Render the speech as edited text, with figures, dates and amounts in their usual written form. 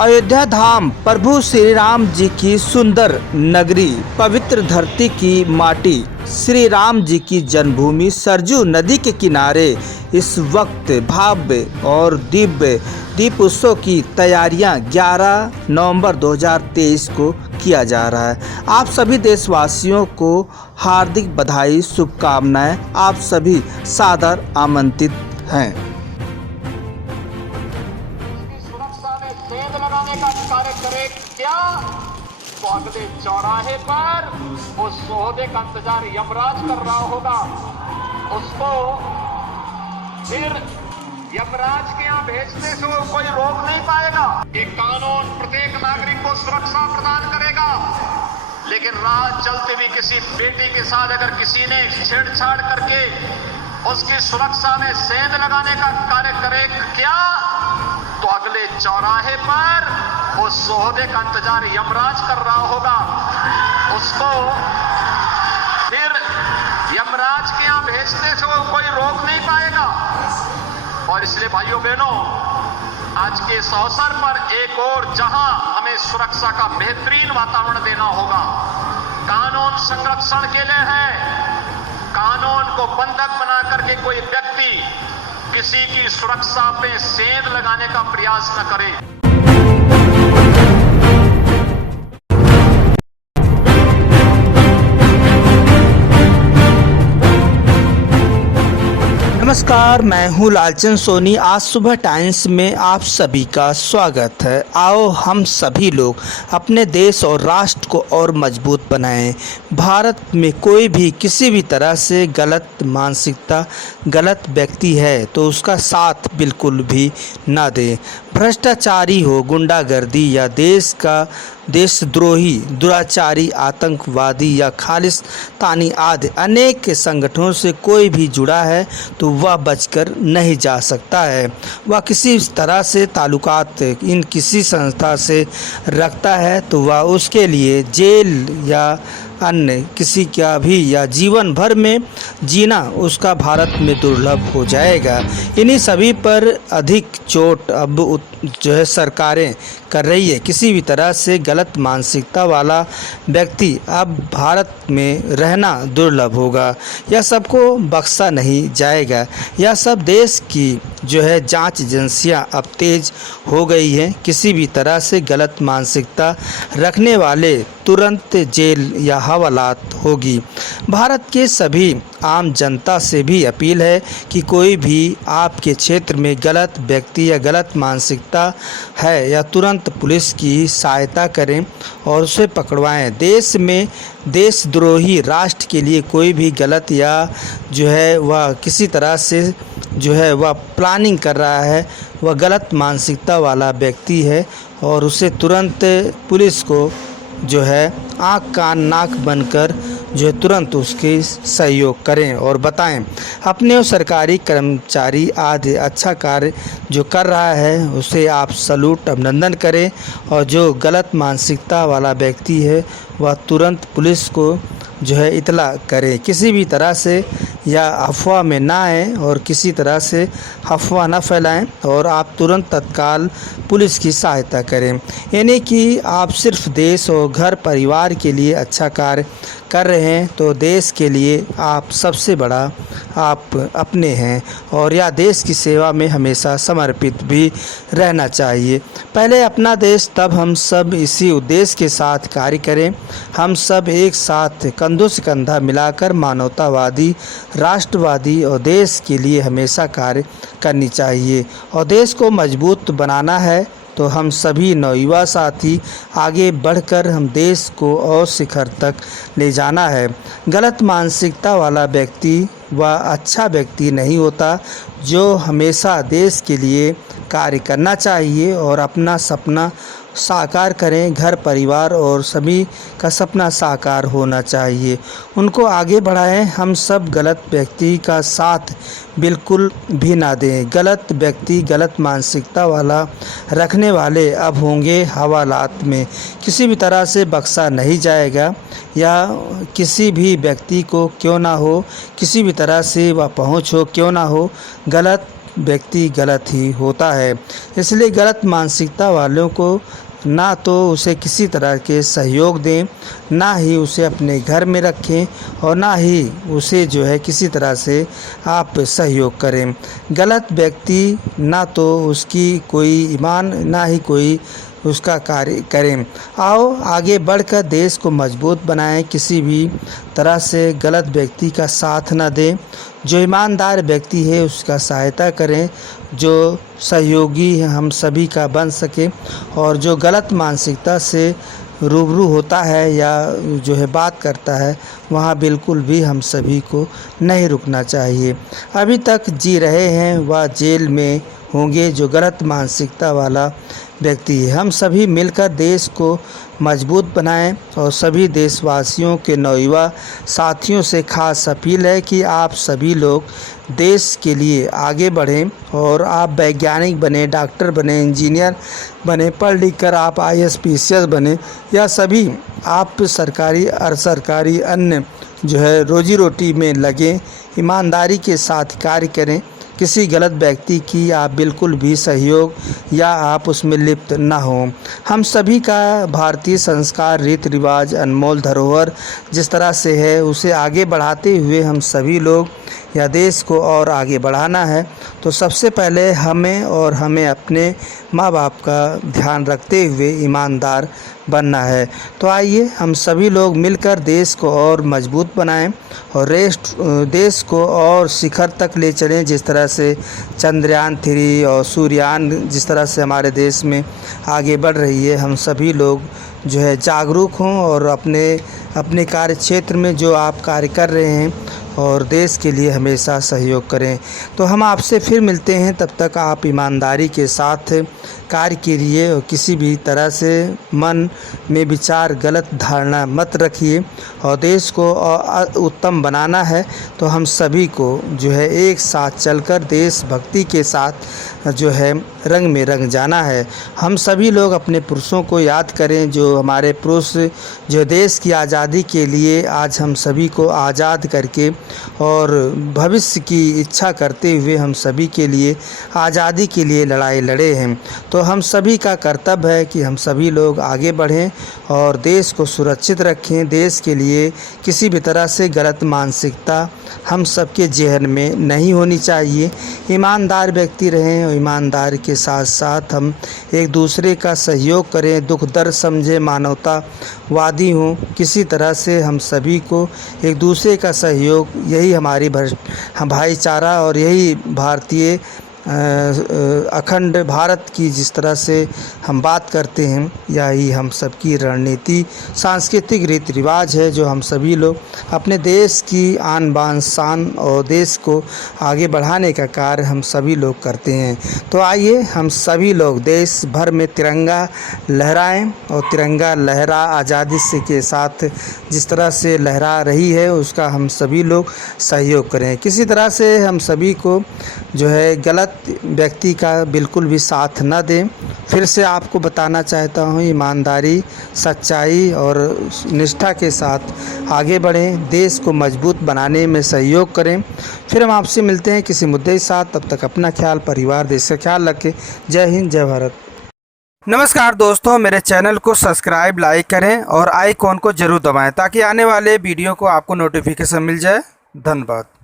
अयोध्या धाम प्रभु श्री राम जी की सुंदर नगरी, पवित्र धरती की माटी, श्री राम जी की जन्मभूमि सरजू नदी के किनारे इस वक्त भव्य और दिव्य दीप उत्सव की तैयारियां 11 नवंबर 2023 को किया जा रहा है। आप सभी देशवासियों को हार्दिक बधाई, शुभकामनाएं। आप सभी सादर आमंत्रित हैं। सुरक्षा में सेंध लगाने का कार्य करे क्या, तो अगले चौराहे पर उस सोहदे का इंतजार यमराज कर रहा होगा। उसको फिर यमराज के यहाँ भेजने से वो कोई रोक नहीं पाएगा। ये कानून प्रत्येक नागरिक को सुरक्षा प्रदान करेगा, लेकिन रात चलते भी किसी बेटी के साथ अगर किसी ने छेड़छाड़ करके उसकी सुरक्षा में सेंध लगाने का कार्य करे क्या, तो अगले चौराहे पर उस सोहदे का इंतजार यमराज कर रहा होगा। उसको फिर यमराज के यहाँ भेजने से वो कोई रोक नहीं पाएगा। और इसलिए भाइयों बहनों, आज के इस अवसर पर एक और जहां हमें सुरक्षा का बेहतरीन वातावरण देना होगा। कानून संरक्षण के लिए है। कानून को बंधक बना करके कोई व्यक्ति किसी की सुरक्षा पे सेंध लगाने का प्रयास न करे। नमस्कार, मैं हूँ लालचंद सोनी। आज सुबह टाइम्स में आप सभी का स्वागत है। आओ हम सभी लोग अपने देश और राष्ट्र को और मजबूत बनाएं। भारत में कोई भी किसी भी तरह से गलत मानसिकता, गलत व्यक्ति है तो उसका साथ बिल्कुल भी ना दें। भ्रष्टाचारी हो, गुंडागर्दी या देशद्रोही, दुराचारी, आतंकवादी या खालिस्तानी आदि अनेक संगठनों से कोई भी जुड़ा है तो वह बचकर नहीं जा सकता है। वह किसी तरह से ताल्लुकात इन किसी संस्था से रखता है तो वह उसके लिए जेल या अन्य किसी का भी या जीवन भर में जीना उसका भारत में दुर्लभ हो जाएगा। इन्हीं सभी पर अधिक चोट अब जो है सरकारें कर रही है। किसी भी तरह से गलत मानसिकता वाला व्यक्ति अब भारत में रहना दुर्लभ होगा। यह सबको बख्शा नहीं जाएगा। यह सब देश की जो है जांच एजेंसियां अब तेज हो गई हैं। किसी भी तरह से गलत मानसिकता रखने वाले तुरंत जेल या हवालात होगी। भारत के सभी आम जनता से भी अपील है कि कोई भी आपके क्षेत्र में गलत व्यक्ति या गलत मानसिकता है या तुरंत पुलिस की सहायता करें और उसे पकड़वाएं। देश में देशद्रोही राष्ट्र के लिए कोई भी गलत या जो है वह किसी तरह से जो है वह प्लानिंग कर रहा है, वह गलत मानसिकता वाला व्यक्ति है और उसे तुरंत पुलिस को जो है आँख कान नाक बनकर जो है तुरंत उसके सहयोग करें और बताएं। अपने और सरकारी कर्मचारी आदि अच्छा कार्य जो कर रहा है उसे आप सलूट अभिनंदन करें और जो गलत मानसिकता वाला व्यक्ति है वह तुरंत पुलिस को जो है इतला करें। किसी भी तरह से या अफवाह में ना आए और किसी तरह से अफवाह ना फैलाएं और आप तुरंत तत्काल पुलिस की सहायता करें। यानी कि आप सिर्फ देश और घर परिवार के लिए अच्छा कार्य कर रहे हैं तो देश के लिए आप सबसे बड़ा आप अपने हैं और यह देश की सेवा में हमेशा समर्पित भी रहना चाहिए। पहले अपना देश, तब हम सब इसी उद्देश्य के साथ कार्य करें। हम सब एक साथ कंधों से कंधा मिलाकर मानवतावादी, राष्ट्रवादी और देश के लिए हमेशा कार्य करनी चाहिए। और देश को मजबूत बनाना है तो हम सभी नवयुवा साथी आगे बढ़कर हम देश को और शिखर तक ले जाना है। गलत मानसिकता वाला व्यक्ति वह अच्छा व्यक्ति नहीं होता। जो हमेशा देश के लिए कार्य करना चाहिए और अपना सपना साकार करें। घर परिवार और सभी का सपना साकार होना चाहिए, उनको आगे बढ़ाएं। हम सब गलत व्यक्ति का साथ बिल्कुल भी ना दें। गलत व्यक्ति, गलत मानसिकता वाला रखने वाले अब होंगे हवालात में। किसी भी तरह से बख्शा नहीं जाएगा या किसी भी व्यक्ति को क्यों ना हो, किसी भी तरह से वह पहुँच हो क्यों ना हो, गलत व्यक्ति गलत ही होता है। इसलिए गलत मानसिकता वालों को ना तो उसे किसी तरह के सहयोग दें, ना ही उसे अपने घर में रखें और ना ही उसे जो है किसी तरह से आप सहयोग करें। गलत व्यक्ति ना तो उसकी कोई ईमान ना ही कोई उसका कार्य करें। आओ आगे बढ़कर देश को मजबूत बनाएं। किसी भी तरह से गलत व्यक्ति का साथ न दें। जो ईमानदार व्यक्ति है उसका सहायता करें, जो सहयोगी हम सभी का बन सके। और जो गलत मानसिकता से रूबरू होता है या जो है बात करता है, वहाँ बिल्कुल भी हम सभी को नहीं रुकना चाहिए। अभी तक जी रहे हैं वह जेल में होंगे जो गलत मानसिकता वाला व्यक्ति है। हम सभी मिलकर देश को मजबूत बनाएं और सभी देशवासियों के नौयुवा साथियों से खास अपील है कि आप सभी लोग देश के लिए आगे बढ़ें और आप वैज्ञानिक बने, डॉक्टर बने, इंजीनियर बने, पढ़ लिख कर आप IAS PCS बने या सभी आप सरकारी और सरकारी अन्य जो है रोजी रोटी में लगें, ईमानदारी के साथ कार्य करें। किसी गलत व्यक्ति की आप बिल्कुल भी सहयोग या आप उसमें लिप्त ना हों। हम सभी का भारतीय संस्कार, रीति रिवाज, अनमोल धरोहर जिस तरह से है उसे आगे बढ़ाते हुए हम सभी लोग या देश को और आगे बढ़ाना है तो सबसे पहले हमें अपने माँ बाप का ध्यान रखते हुए ईमानदार बनना है। तो आइए हम सभी लोग मिलकर देश को और मजबूत बनाएं और देश को और शिखर तक ले चलें। जिस तरह से चंद्रयान 3 और सूर्ययान जिस तरह से हमारे देश में आगे बढ़ रही है, हम सभी लोग जो है जागरूक हों और अपने कार्य क्षेत्र में जो आप कार्य कर रहे हैं और देश के लिए हमेशा सहयोग करें। तो हम आपसे फिर मिलते हैं, तब तक आप ईमानदारी के साथ कार्य कीजिए और किसी भी तरह से मन में विचार गलत धारणा मत रखिए। और देश को उत्तम बनाना है तो हम सभी को जो है एक साथ चलकर देशभक्ति के साथ जो है रंग में रंग जाना है। हम सभी लोग अपने पुरुषों को याद करें, जो हमारे पुरुष जो देश की आज़ादी के लिए आज हम सभी को आज़ाद करके और भविष्य की इच्छा करते हुए हम सभी के लिए आज़ादी के लिए लड़ाई लड़े हैं। तो हम सभी का कर्तव्य है कि हम सभी लोग आगे बढ़ें और देश को सुरक्षित रखें। देश के लिए किसी भी तरह से गलत मानसिकता हम सबके ज़हन में नहीं होनी चाहिए। ईमानदार व्यक्ति रहें और ईमानदार के साथ साथ हम एक दूसरे का सहयोग करें, दुख दर्द समझें, मानवतावादी हों। किसी तरह से हम सभी को एक दूसरे का सहयोग, यही हमारी भाईचारा और यही भारतीय अखंड भारत की जिस तरह से हम बात करते हैं, यही हम सबकी रणनीति, सांस्कृतिक रीति रिवाज है जो हम सभी लोग अपने देश की आन बान शान और देश को आगे बढ़ाने का कार्य हम सभी लोग करते हैं। तो आइए हम सभी लोग देश भर में तिरंगा लहराएं और तिरंगा लहरा आज़ादी से के साथ जिस तरह से लहरा रही है उसका हम सभी लोग सहयोग करें। किसी तरह से हम सभी को जो है गलत व्यक्ति का बिल्कुल भी साथ न दें। फिर से आपको बताना चाहता हूँ, ईमानदारी, सच्चाई और निष्ठा के साथ आगे बढ़ें, देश को मजबूत बनाने में सहयोग करें। फिर हम आपसे मिलते हैं किसी मुद्दे के साथ। तब तक अपना ख्याल, परिवार, देश का ख्याल रखें। जय हिंद, जय भारत। नमस्कार दोस्तों, मेरे चैनल को सब्सक्राइब, लाइक करें और आइकॉन को ज़रूर दबाएं ताकि आने वाले वीडियो को आपको नोटिफिकेशन मिल जाए। धन्यवाद।